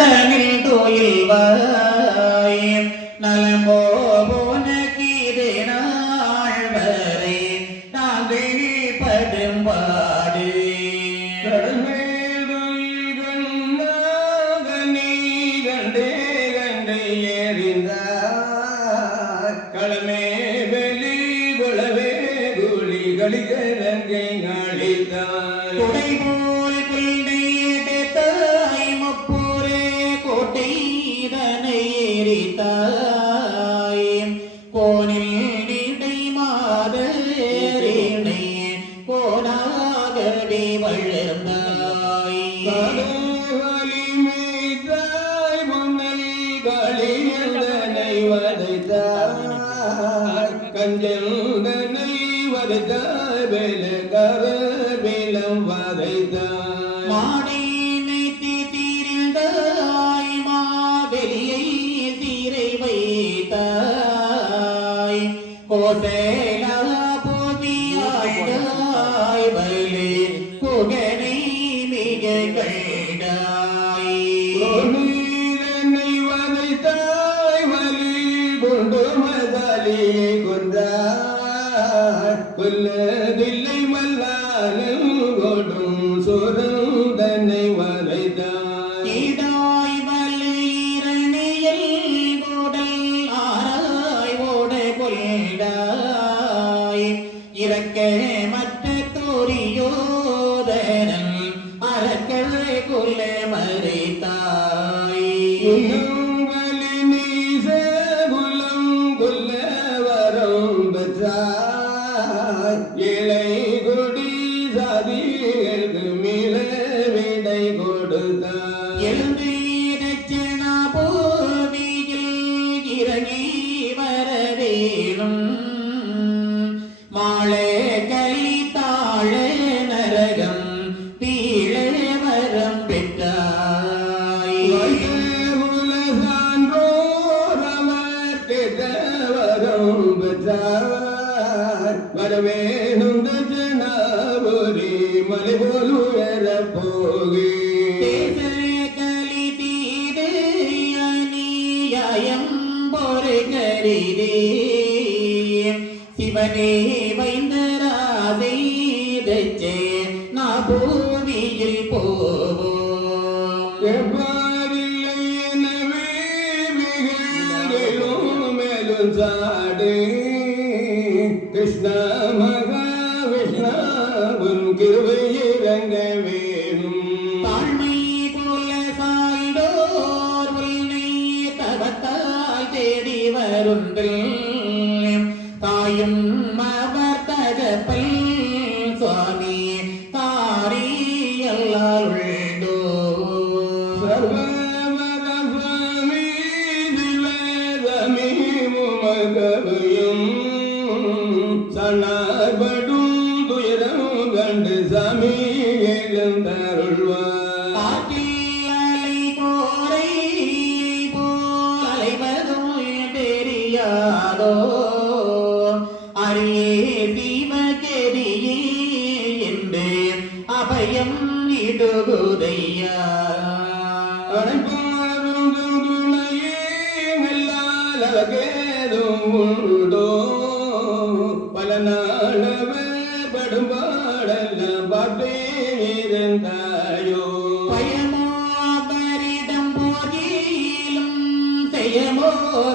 கடலில் தோயில்வாய் நலம்போனகிரே நாழ்வரே நாங்கள் பரும்பாடு களமே வெளி குளவே குழி கழிகரங்கை நாளித்தான் போல் வைத்தாய் கோனில் நீண்டை மாதரே கோனாகவே வளர்ந்தாய். மேய்த்தாய் முன்னை களியனை வதைத்தாய் கஞ்சனை வதைத்தாய் விலகர விலம் வதைத்தாய் மாடி என்றார் வரவேணுந்தனாபுரி மலை போல் உயர போகு சிவனே வைந்தராதை நான் பூமியில் போவோம்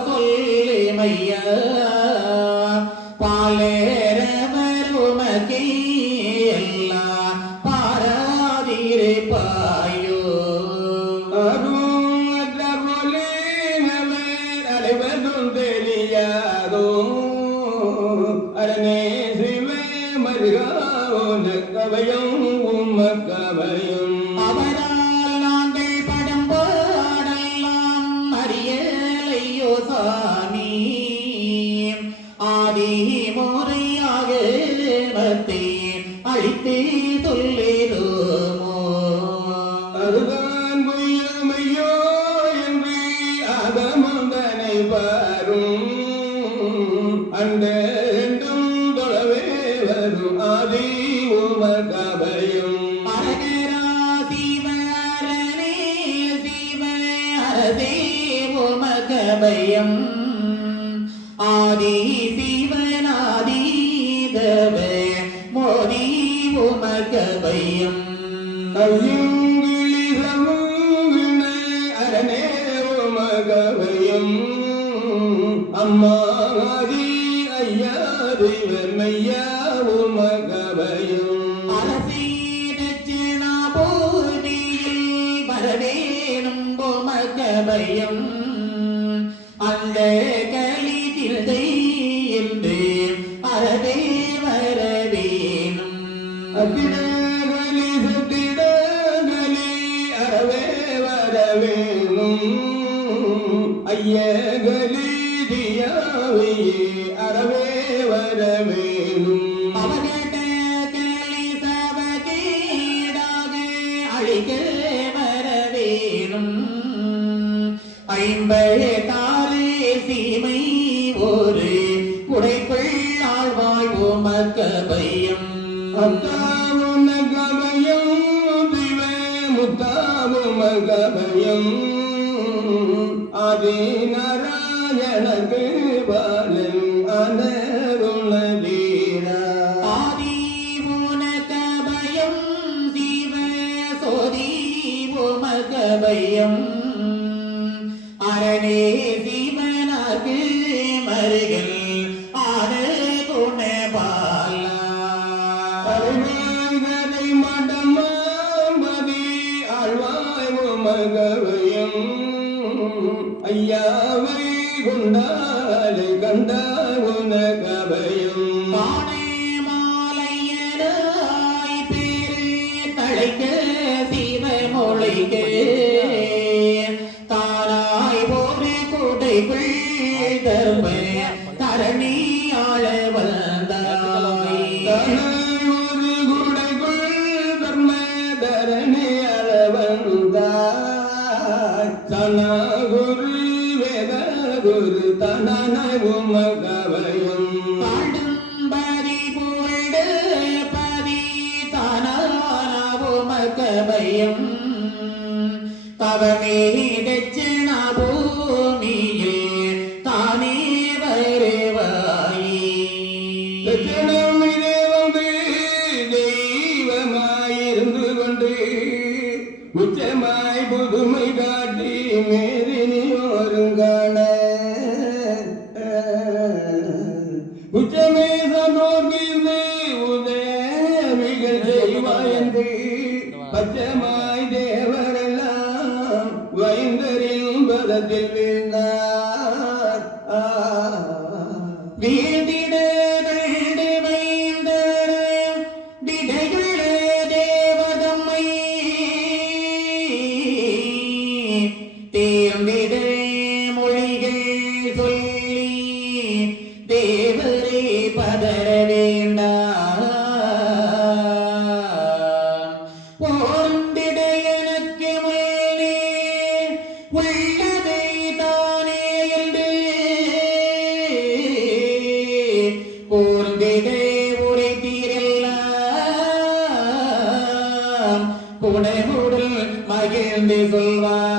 சொல்லி மையா பாலே உமகபயம் ஆதி சிவனாதீதவ மோதி உமகபயம் அரணே உமகவையும் அம்மாதி ஐயா தெய்வமையா உமகவையும் அரசீதச்சனா பூமியில் வரவேணும் உமகபயம் வரவேணும் ஐம்பது தாறு சீமை ஒரு குடைக்குள் ஆழ்வாய் உமக்க பையம். திவே முத்தாவும கமயம் ஆதி நாராயணக்கு ஐயாவை கொண்டாலை கண்டாவுன கவையும் மானை மாலையனாய் பேரு தழைக்க சிவமொழிக்கு தானாய் ஒரு குடைக்குள் தரும தரணி ஆள வந்தாய். ஒரு குடைக்குள் தர்ம தரணி அளவந்தாய் தனா குரு வேத குரு தனன உமகவையும் பாடும்பதி புரடு பதி தானாவும் கபயம் தவமே தட்சிண பூமியில் தானே வருவாயி. லட்சணமிலே வந்து தெய்வமாயிருந்து கொண்டு உச்சமாய் புதுமை காட்டி மேதினி உரைத்தீரெல்லாம் குணமுடல் மகிழ்ந்து சொல்வார்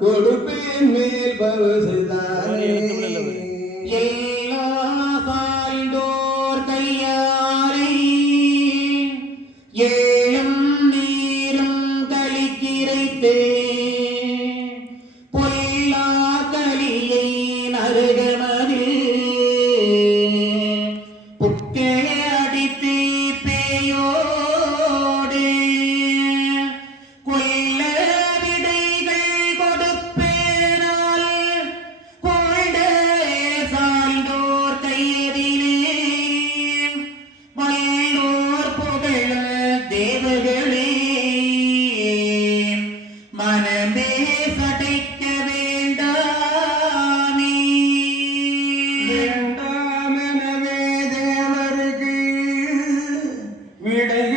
கொடுப்பேன் மேல் பவசுதான் speed is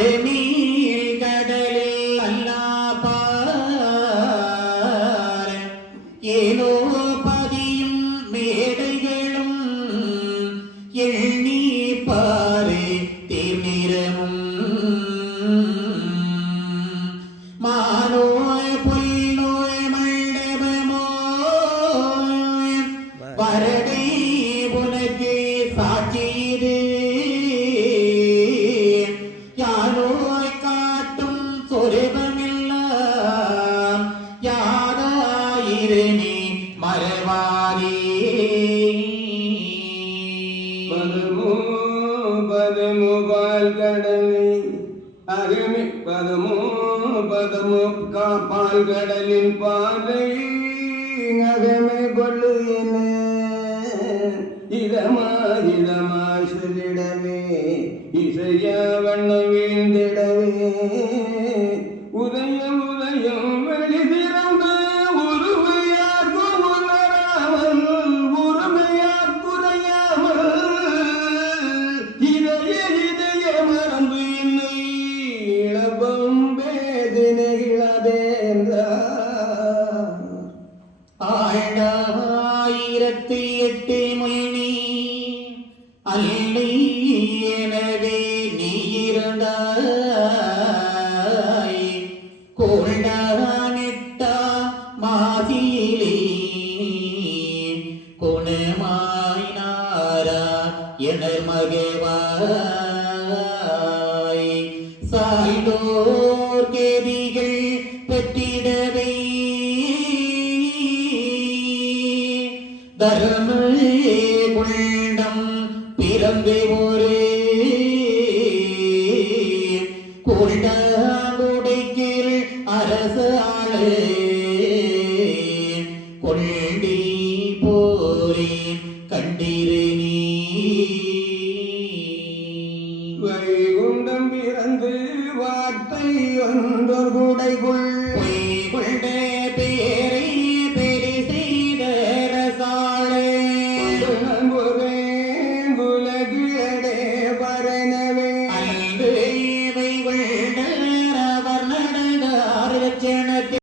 Emi பதமும் பதமும் காப்பால் கடலின் பாதை நகமே கொள்ளு என இதமா இதமா சொல்லிடவே இசையா வண்ண வீழ்ந்திடவே. உதயம் உதயம் வெளிதிறந்த உருவையாக்கும் உணராமல் உரிமையார் குறையாமல் இதய இதய மறந்து எனர் மகவாய் சாய்ந்தோர் கேதிகள் பெற்றிடவை. தர்மே குண்டம் பிறந்தே ஒரே குண்டமுடைக்கில் அரசாளே கொண்டி போரே கண்டீரே.